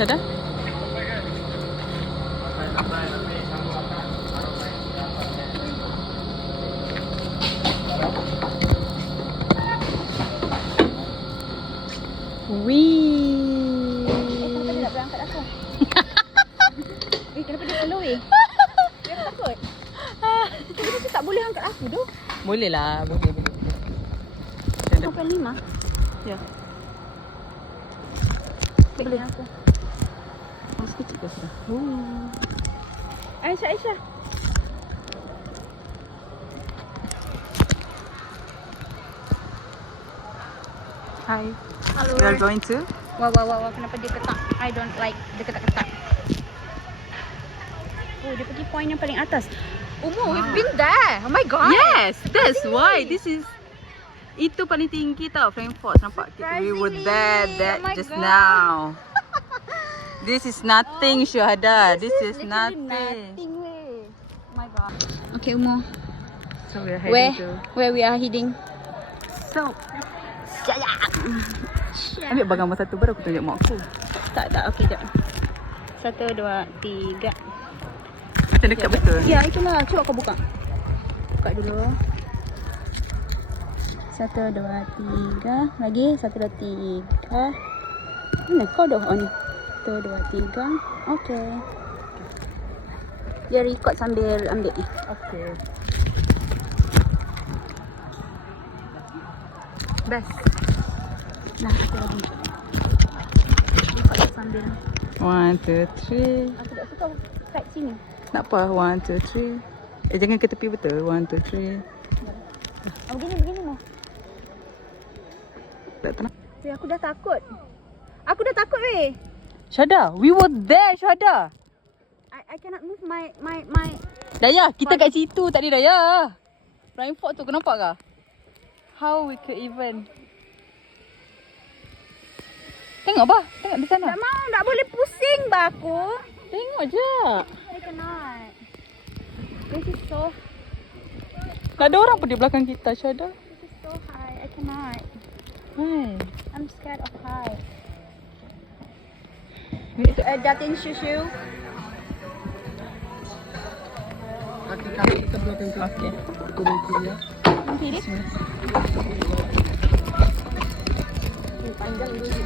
Ada? Wih. Kenapa dia nak berangkat aku? Kenapa dia follow Dia takut. Tapi dia tak boleh angkat aku tu. Boleh lah, boleh. Sampai 5. Ya. Boleh aku. Masih kecil ke sudah? Aisyah. Hi. Hello. We are going to? Wah. Kenapa dia ketak? I don't like dia ketak-ketak. Oh, dia pergi point yang paling atas. We've been there. Oh my god. Yes, that's why. This is itu paling tinggi tau, Frankfurt. Nampak? We were there Oh my just God. now. This is nothing, Syuhada. This is literally nothing. Weh. Oh my god. Okay, Umo. So we are heading to. Where we are heading? So, ambil bagang masa tu baru aku tunjuk mak aku. Tak. Okay, jap. 1, 2, 3. Macam dekat betul. Ya, itulah. Cuba kau buka. Buka dulu. 1, 2, 3. Lagi 1, 2, 3. Mana kau dah on? 1, 2, 3. Okay. Dia record sambil ambil ni. Okay. Best. Nah, satu lagi. Record sambil. 1, 2, 3. Aku tak suka kat sini. Nak apa? 1, 2, 3. Jangan ke tepi betul. 1, 2, 3. Oh, begini mau. Tak tenang. Weh, aku dah takut. Weh. Syuhada, we were there, Syuhada. I cannot move my Daya, kita kat situ tadi, Daya. Frankfurt tu, kau nampak ke? How we could even... Tengok bah, tengok di sana. tak mau, tak boleh pusing bah aku. Tengok je. I cannot. This is so Tak ada orang pun di belakang kita, Syuhada. this is so high. I cannot. Hai. I'm scared of high. Itu Datin Shushu. Kaki kita belakang ke. Okey. Turun kiri ya. Kiri. Panjang dulu.